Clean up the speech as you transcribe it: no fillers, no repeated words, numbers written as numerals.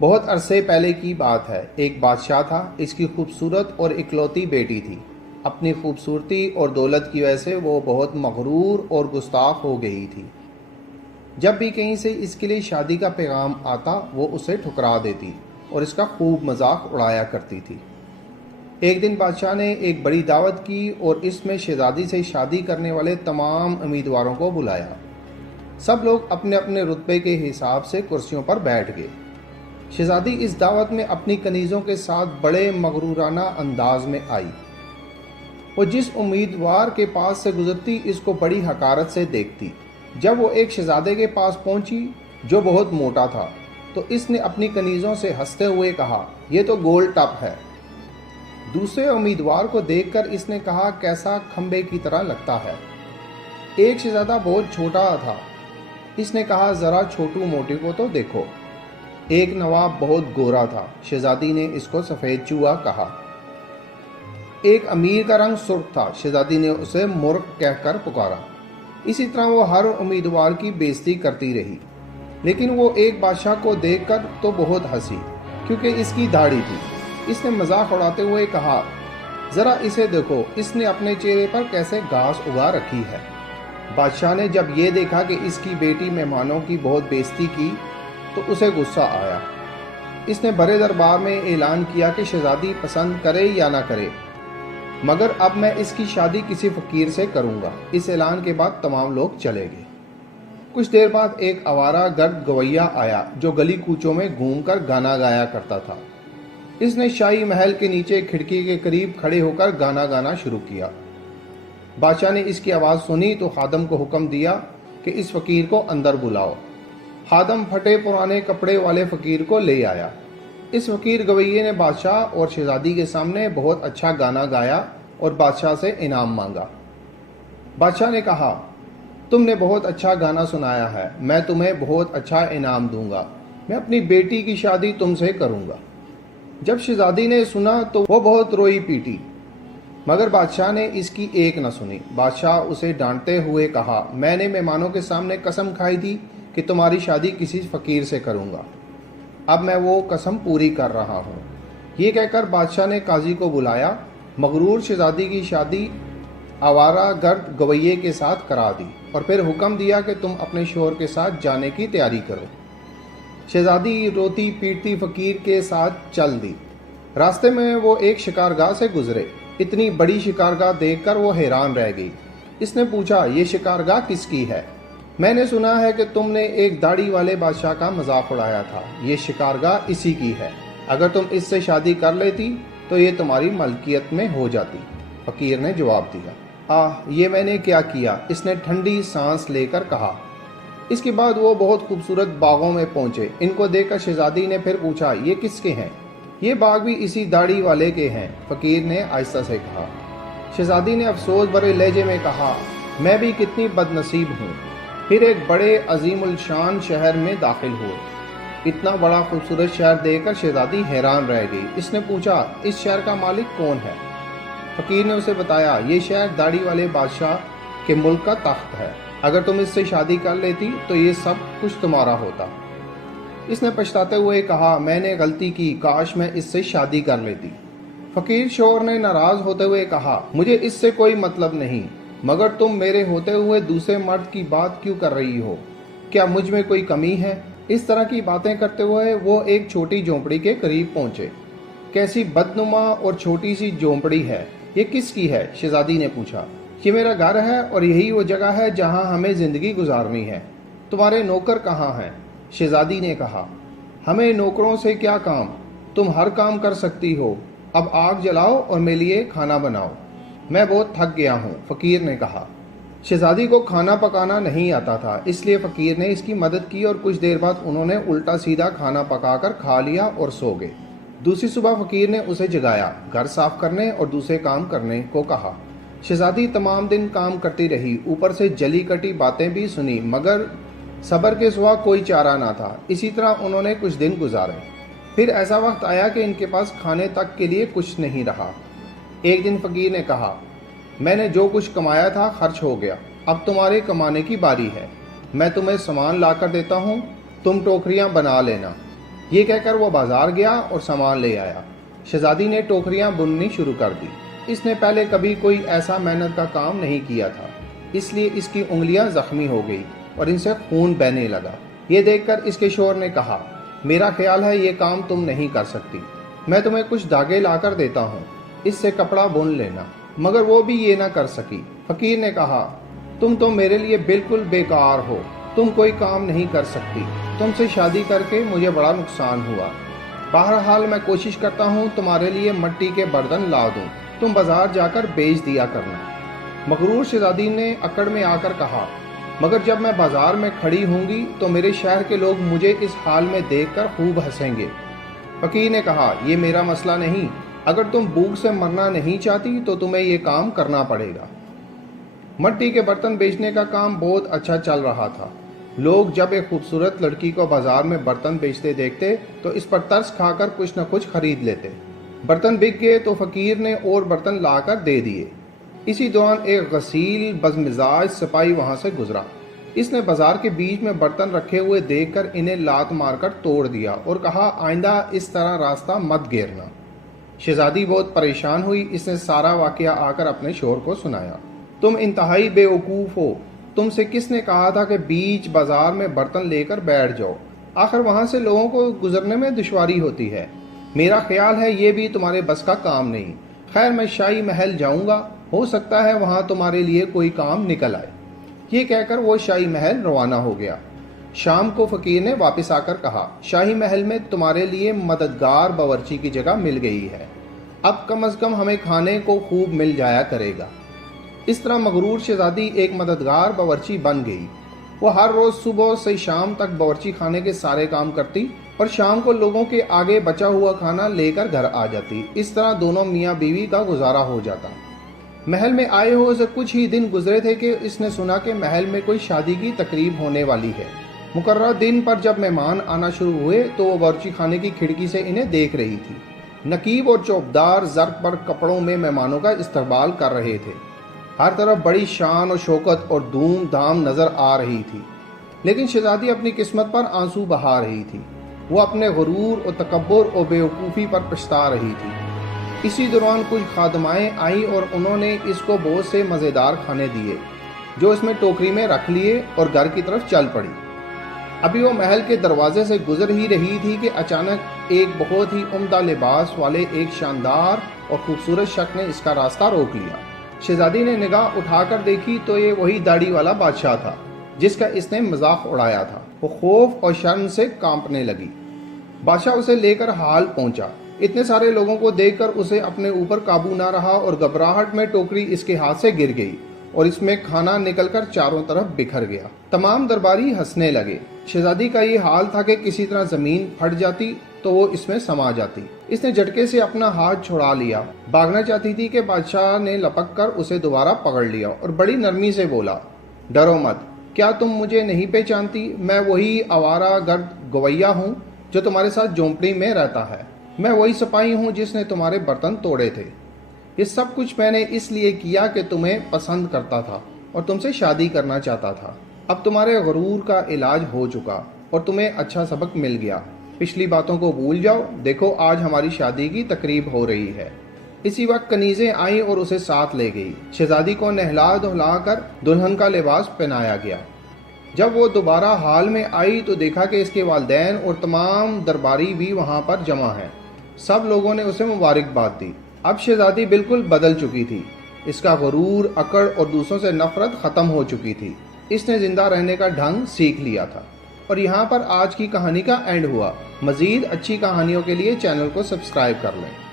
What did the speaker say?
بہت عرصے پہلے کی بات ہے، ایک بادشاہ تھا۔ اس کی خوبصورت اور اکلوتی بیٹی تھی۔ اپنی خوبصورتی اور دولت کی وجہ سے وہ بہت مغرور اور گستاخ ہو گئی تھی۔ جب بھی کہیں سے اس کے لیے شادی کا پیغام آتا وہ اسے ٹھکرا دیتی اور اس کا خوب مذاق اڑایا کرتی تھی۔ ایک دن بادشاہ نے ایک بڑی دعوت کی اور اس میں شہزادی سے شادی کرنے والے تمام امیدواروں کو بلایا۔ سب لوگ اپنے اپنے رتبے کے حساب سے کرسیوں پر بیٹھ گئے۔ شہزادی اس دعوت میں اپنی کنیزوں کے ساتھ بڑے مغرورانہ انداز میں آئی۔ وہ جس امیدوار کے پاس سے گزرتی اس کو بڑی حقارت سے دیکھتی۔ جب وہ ایک شہزادے کے پاس پہنچی جو بہت موٹا تھا تو اس نے اپنی کنیزوں سے ہنستے ہوئے کہا، یہ تو گول ٹپ ہے۔ دوسرے امیدوار کو دیکھ کر اس نے کہا، کیسا کھمبے کی طرح لگتا ہے۔ ایک شہزادہ بہت چھوٹا تھا۔ اس نے کہا، ذرا چھوٹو موٹی کو تو دیکھو۔ ایک نواب بہت گورا تھا۔ شہزادی نے اس کو سفید چوہا کہا۔ ایک امیر کا رنگ سرخ تھا۔ شہزادی نے اسے مرغ کہہ کر پکارا۔ اسی طرح وہ ہر امیدوار کی بےزتی کرتی رہی، لیکن وہ ایک بادشاہ کو دیکھ کر تو بہت ہنسی کیونکہ اس کی داڑھی تھی۔ اس نے مذاق اڑاتے ہوئے کہا، ذرا اسے دیکھو، اس نے اپنے چہرے پر کیسے گھاس اگا رکھی ہے۔ بادشاہ نے جب یہ دیکھا کہ اس کی بیٹی مہمانوں کی بہت بےزتی کی تو اسے غصہ آیا۔ اس نے بڑے دربار میں اعلان کیا کہ شہزادی پسند کرے یا نہ کرے، مگر اب میں اس کی شادی کسی فقیر سے کروں گا۔ اس اعلان کے بعد تمام لوگ چلے گئے۔ کچھ دیر بعد ایک آوارہ گرد گویا آیا جو گلی کوچوں میں گھوم کر گانا گایا کرتا تھا۔ اس نے شاہی محل کے نیچے کھڑکی کے قریب کھڑے ہو کر گانا گانا شروع کیا۔ بادشاہ نے اس کی آواز سنی تو خادم کو حکم دیا کہ اس فقیر کو اندر بلاؤ۔ خادم پھٹے پرانے کپڑے والے فقیر کو لے آیا۔ اس فقیر گویے نے بادشاہ اور شہزادی کے سامنے بہت اچھا گانا گایا اور بادشاہ سے انعام مانگا۔ بادشاہ نے کہا، تم نے بہت اچھا گانا سنایا ہے، میں تمہیں بہت اچھا انعام دوں گا۔ میں اپنی بیٹی کی شادی تم سے کروں گا۔ جب شہزادی نے سنا تو وہ بہت روئی پیٹی، مگر بادشاہ نے اس کی ایک نہ سنی۔ بادشاہ اسے ڈانٹتے ہوئے کہا، میں نے مہمانوں کے سامنے قسم کھائی تھی کہ تمہاری شادی کسی فقیر سے کروں گا، اب میں وہ قسم پوری کر رہا ہوں۔ یہ کہہ کر بادشاہ نے قاضی کو بلایا، مغرور شہزادی کی شادی آوارہ گرد گویے کے ساتھ کرا دی اور پھر حکم دیا کہ تم اپنے شوہر کے ساتھ جانے کی تیاری کرو۔ شہزادی روتی پیٹتی فقیر کے ساتھ چل دی۔ راستے میں وہ ایک شکارگاہ سے گزرے۔ اتنی بڑی شکارگاہ دیکھ کر وہ حیران رہ گئی۔ اس نے پوچھا، یہ شکارگاہ کس کی ہے؟ میں نے سنا ہے کہ تم نے ایک داڑھی والے بادشاہ کا مذاق اڑایا تھا۔ یہ شکارگاہ اسی کی ہے۔ اگر تم اس سے شادی کر لیتی تو یہ تمہاری ملکیت میں ہو جاتی۔ فقیر نے جواب دیا، یہ میں نے کیا کیا؟ اس نے ٹھنڈی سانس لے کر کہا۔ اس کے بعد وہ بہت خوبصورت باغوں میں پہنچے۔ ان کو دیکھ کر شہزادی نے پھر پوچھا، یہ کس کے ہیں؟ یہ باغ بھی اسی داڑھی والے کے ہیں، فقیر نے آہستہ سے کہا۔ شہزادی نے افسوس بھرے لہجے میں کہا، میں بھی کتنی بد نصیب ہوں۔ پھر ایک بڑے عظیم الشان شہر میں داخل ہوئے۔ اتنا بڑا خوبصورت شہر دیکھ کر شہزادی حیران رہ گئی۔ اس نے پوچھا، اس شہر کا مالک کون ہے؟ فقیر نے اسے بتایا، یہ شہر داڑھی والے بادشاہ کے ملک کا تخت ہے۔ اگر تم اس سے شادی کر لیتی تو یہ سب کچھ تمہارا ہوتا۔ اس نے پچھتاتے ہوئے کہا، میں نے غلطی کی، کاش میں اس سے شادی کر لیتی۔ فقیر شوہر نے ناراض ہوتے ہوئے کہا، مجھے اس سے کوئی مطلب نہیں، مگر تم میرے ہوتے ہوئے دوسرے مرد کی بات کیوں کر رہی ہو؟ کیا مجھ میں کوئی کمی ہے؟ اس طرح کی باتیں کرتے ہوئے وہ ایک چھوٹی جھونپڑی کے قریب پہنچے۔ کیسی بدنما اور چھوٹی سی جھونپڑی ہے، یہ کس کی ہے؟ شہزادی نے پوچھا۔ یہ میرا گھر ہے اور یہی وہ جگہ ہے جہاں ہمیں زندگی گزارنی ہے۔ تمہارے نوکر کہاں ہیں؟ شہزادی نے کہا، ہمیں نوکروں سے کیا کام، تم ہر کام کر سکتی ہو۔ اب آگ جلاؤ اور میرے لیے کھانا بناؤ، میں بہت تھک گیا ہوں، فقیر نے کہا۔ شہزادی کو کھانا پکانا نہیں آتا تھا، اس لیے فقیر نے اس کی مدد کی اور کچھ دیر بعد انہوں نے الٹا سیدھا کھانا پکا کر کھا لیا اور سو گئے۔ دوسری صبح فقیر نے اسے جگایا، گھر صاف کرنے اور دوسرے کام کرنے کو کہا۔ شہزادی تمام دن کام کرتی رہی، اوپر سے جلی کٹی باتیں بھی سنی، مگر صبر کے سوا کوئی چارہ نہ تھا۔ اسی طرح انہوں نے کچھ دن گزارے۔ پھر ایسا وقت آیا کہ ان کے پاس کھانے تک کے لیے کچھ نہیں رہا۔ ایک دن فقیر نے کہا، میں نے جو کچھ کمایا تھا خرچ ہو گیا، اب تمہارے کمانے کی باری ہے۔ میں تمہیں سامان لا کر دیتا ہوں، تم ٹوکریاں بنا لینا۔ یہ کہہ کر وہ بازار گیا اور سامان لے آیا۔ شہزادی نے ٹوکریاں بننی شروع کر دی۔ اس نے پہلے کبھی کوئی ایسا محنت کا کام نہیں کیا تھا، اس لیے اس کی انگلیاں زخمی ہو گئی اور ان سے خون بہنے لگا۔ یہ دیکھ کر اس کے شوہر نے کہا، میرا خیال ہے یہ کام تم نہیں کر سکتی، میں تمہیں کچھ دھاگے لا کر دیتا ہوں، اس سے کپڑا بن لینا۔ مگر وہ بھی یہ نہ کر سکی۔ فقیر نے کہا، تم تو میرے لیے بالکل بیکار ہو، تم کوئی کام نہیں کر سکتی، تم سے شادی کر کے مجھے بڑا نقصان ہوا۔ بہرحال میں کوشش کرتا ہوں تمہارے لیے مٹی کے برتن لا دوں، تم بازار جا کر بیچ دیا کرنا۔ مغرور شہزادی نے اکڑ میں آ کر کہا، مگر جب میں بازار میں کھڑی ہوں گی تو میرے شہر کے لوگ مجھے اس حال میں دیکھ کر خوب ہنسیں گے۔ فقیر نے کہا، یہ میرا مسئلہ نہیں، اگر تم بھوک سے مرنا نہیں چاہتی تو تمہیں یہ کام کرنا پڑے گا۔ مٹی کے برتن بیچنے کا کام بہت اچھا چل رہا تھا۔ لوگ جب ایک خوبصورت لڑکی کو بازار میں برتن بیچتے دیکھتے تو اس پر ترس کھا کر کچھ نہ کچھ خرید لیتے۔ برتن بک گئے تو فقیر نے اور برتن لا کر دے دیے۔ اسی دوران ایک غسیل بدمزاج سپاہی وہاں سے گزرا۔ اس نے بازار کے بیچ میں برتن رکھے ہوئے دیکھ کر انہیں لات مار کر توڑ دیا اور کہا، آئندہ اس طرح راستہ مت گھیرنا۔ شہزادی بہت پریشان ہوئی۔ اس نے سارا واقعہ آ کر اپنے شوہر کو سنایا۔ تم انتہائی بے وقوف ہو، تم سے کس نے کہا تھا کہ بیچ بازار میں برتن لے کر بیٹھ جاؤ؟ آخر وہاں سے لوگوں کو گزرنے میں دشواری ہوتی ہے۔ میرا خیال ہے یہ بھی تمہارے بس کا کام نہیں۔ خیر، میں شاہی محل جاؤں گا، ہو سکتا ہے وہاں تمہارے لیے کوئی کام نکل آئے۔ یہ کہہ کر وہ شاہی محل روانہ ہو گیا۔ شام کو فقیر نے واپس آ کر کہا، شاہی محل میں تمہارے لیے مددگار باورچی کی جگہ مل گئی ہے، اب کم از کم ہمیں کھانے کو خوب مل جایا کرے گا۔ اس طرح مغرور شہزادی ایک مددگار باورچی بن گئی۔ وہ ہر روز صبح سے شام تک باورچی خانے کے سارے کام کرتی اور شام کو لوگوں کے آگے بچا ہوا کھانا لے کر گھر آ جاتی۔ اس طرح دونوں میاں بیوی کا گزارا ہو جاتا۔ محل میں آئے ہوئے سے کچھ ہی دن گزرے تھے کہ اس نے سنا کہ محل میں کوئی شادی کی تقریب ہونے والی ہے۔ مقررہ دن پر جب مہمان آنا شروع ہوئے تو وہ باورچی خانے کی کھڑکی سے انہیں دیکھ رہی تھی۔ نقیب اور چوبدار زرق پر کپڑوں میں مہمانوں کا استقبال کر رہے تھے۔ ہر طرف بڑی شان و شوکت اور دھوم دھام نظر آ رہی تھی، لیکن شہزادی اپنی قسمت پر آنسو بہا رہی تھی۔ وہ اپنے غرور اور تکبر اور بیوقوفی پر پچھتا رہی تھی۔ اسی دوران کچھ خادمائیں آئیں اور انہوں نے اس کو بہت سے مزیدار کھانے دیے جو اس میں ٹوکری میں رکھ لیے اور گھر کی طرف چل پڑی۔ ابھی وہ محل کے دروازے سے گزر ہی رہی تھی کہ اچانک ایک بہت ہی عمدہ لباس والے ایک شاندار اور خوبصورت شخص نے اس کا راستہ روک لیا۔ شہزادی نے نگاہ اٹھا کر دیکھی تو یہ وہی داڑھی والا بادشاہ تھا جس کا اس نے مذاق اڑایا تھا۔ وہ خوف اور شرم سے کانپنے لگی۔ بادشاہ اسے لے کر ہال پہنچا۔ اتنے سارے لوگوں کو دیکھ کر اسے اپنے اوپر قابو نہ رہا اور گھبراہٹ میں ٹوکری اس کے ہاتھ سے گر گئی اور اس میں کھانا نکل کر چاروں طرف بکھر گیا۔ تمام درباری ہنسنے لگے۔ شہزادی کا یہ حال تھا کہ کسی طرح زمین پھٹ جاتی تو وہ اس میں سما جاتی۔ اس نے جھٹکے سے اپنا ہاتھ چھڑا لیا، بھاگنا چاہتی تھی کہ بادشاہ نے لپک کر اسے دوبارہ پکڑ لیا اور بڑی نرمی سے بولا، ڈرو مت، کیا تم مجھے نہیں پہچانتی؟ میں وہی آوارہ گرد گویا ہوں جو تمہارے ساتھ جھونپڑی میں رہتا ہے، میں وہی سپاہی ہوں جس نے تمہارے برتن توڑے تھے۔ یہ سب کچھ میں نے اس لیے کیا کہ تمہیں پسند کرتا تھا اور تم سے شادی کرنا چاہتا تھا۔ اب تمہارے غرور کا علاج ہو چکا اور تمہیں اچھا سبق مل گیا۔ پچھلی باتوں کو بھول جاؤ، دیکھو آج ہماری شادی کی تقریب ہو رہی ہے۔ اسی وقت کنیزیں آئیں اور اسے ساتھ لے گئی۔ شہزادی کو نہلا دھلا کر دلہن کا لباس پہنایا گیا۔ جب وہ دوبارہ ہال میں آئی تو دیکھا کہ اس کے والدین اور تمام درباری بھی وہاں پر جمع ہیں۔ سب لوگوں نے اسے مبارکباد دی۔ اب شہزادی بالکل بدل چکی تھی۔ اس کا غرور، اکڑ اور دوسروں سے نفرت ختم ہو چکی تھی۔ اس نے زندہ رہنے کا ڈھنگ سیکھ لیا تھا۔ اور یہاں پر آج کی کہانی کا اینڈ ہوا۔ مزید اچھی کہانیوں کے لیے چینل کو سبسکرائب کر لیں۔